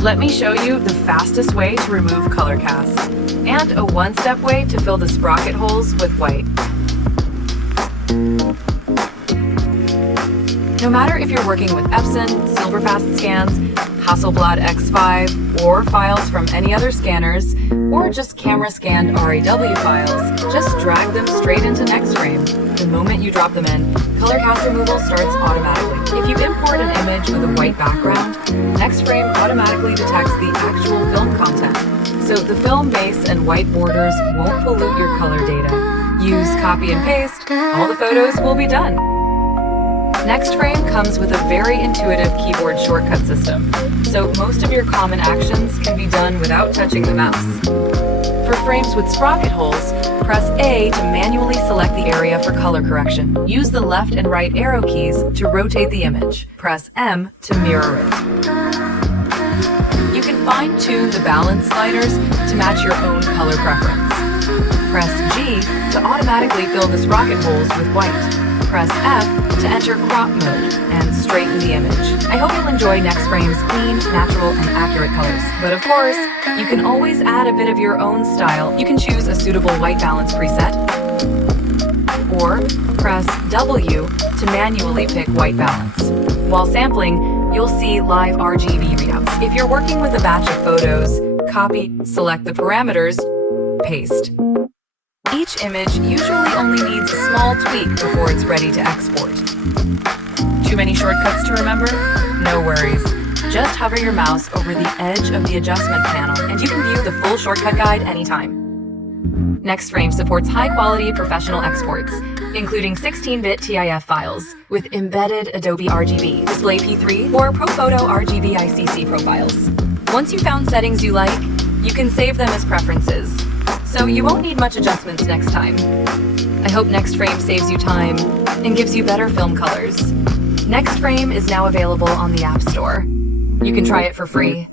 Let me show you the fastest way to remove color cast and a one-step way to fill the sprocket holes with white. No matter if you're working with Epson, Silverfast scans, Hasselblad X5, or files from any other scanners, or just camera-scanned RAW files, just drag them straight into NextFrame. The moment you drop them in, color cast removal starts automatically. If you import an image with a white background, NextFrame automatically detects the actual film content, so the film base and white borders won't pollute your color data. Use copy and paste, all the photos will be done. NextFrame comes with a very intuitive keyboard shortcut system, so most of your common actions can be done without touching the mouse. For frames with sprocket holes, press A to manually select the area for color correction. Use the left and right arrow keys to rotate the image. Press M to mirror it. You can fine-tune the balance sliders to match your own color preference. Press G to automatically fill the sprocket holes with white. Press F to enter crop mode and straighten the image. I hope you'll enjoy NextFrame's clean, natural, and accurate colors. But of course, you can always add a bit of your own style. You can choose a suitable white balance preset, or press W to manually pick white balance. While sampling, you'll see live RGB readouts. If you're working with a batch of photos, copy, select the parameters, paste. Each image usually only needs a small tweak before it's ready to export. Too many shortcuts to remember? No worries. Just hover your mouse over the edge of the adjustment panel and you can view the full shortcut guide anytime. NextFrame supports high-quality professional exports, including 16-bit TIFF files with embedded Adobe RGB, Display P3, or ProPhoto RGB ICC profiles. Once you've found settings you like, you can save them as preferences, so you won't need much adjustments next time. I hope NextFrame saves you time and gives you better film colors. NextFrame is now available on the App Store. You can try it for free.